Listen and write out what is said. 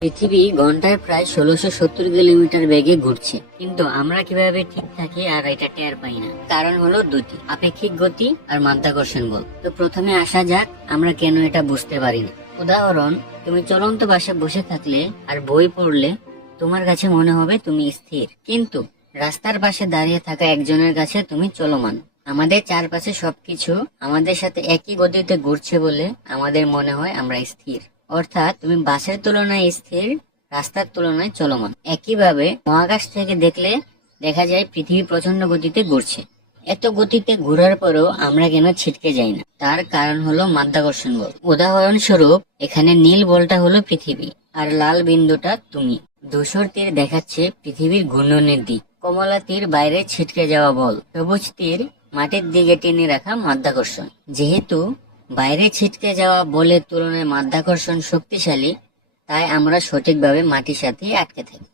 পৃথিবী ঘন্টায় প্রায় ষোলোশো সত্তর কিলোমিটার বেগে ঘুরছে। কিন্তু আমরা কীভাবে ঠিক থাকি আর এটা টের পাই না। কারণ হলো দুটি, আপেক্ষিক গতি আর মাধ্যাকর্ষণ বল। তো প্রথমে আসা যাক, আমরা কেন এটা বুঝতে পারি না। উদাহরণ, তুমি চলন্ত বাসে বসে থাকলে আর বই পড়লে, তোমার কাছে মনে হবে তুমি স্থির। কিন্তু রাস্তার পাশে দাঁড়িয়ে থাকা একজনের কাছে তুমি চলমান। আমাদের চারপাশে সবকিছু আমাদের সাথে একই গতিতে ঘুরছে বলে আমাদের মনে হয় আমরা স্থির। অর্থাৎ তুমি বাসের তুলনায় স্থির, রাস্তার তুলনায় চলমান। একইভাবে মহাকাশ থেকে দেখলে দেখা যায় পৃথিবী প্রচণ্ড গতিতে ঘুরছে। এত গতিতে ঘোরার পরেও আমরা কেন ছিটকে যাই না? তার কারণ হলো মাধ্যাকর্ষণ বল। উদাহরণস্বরূপ, এখানে নীল বলটা হলো পৃথিবী, আর লাল বিন্দুটা তুমি। ধূসর তীর দেখাচ্ছে পৃথিবীর ঘূর্ণনের দিক। কমলা তীর বাইরে ছিটকে যাওয়া বল। সবুজ তীর মাটির দিকে টেনে রাখা মাধ্যাকর্ষণ। যেহেতু বাইরে ছিটকে যাওয়া বলের তুলনায় মাধ্যাকর্ষণ শক্তিশালী তাই আমরা সঠিকভাবে মাটির সাথে আটকে থাকি।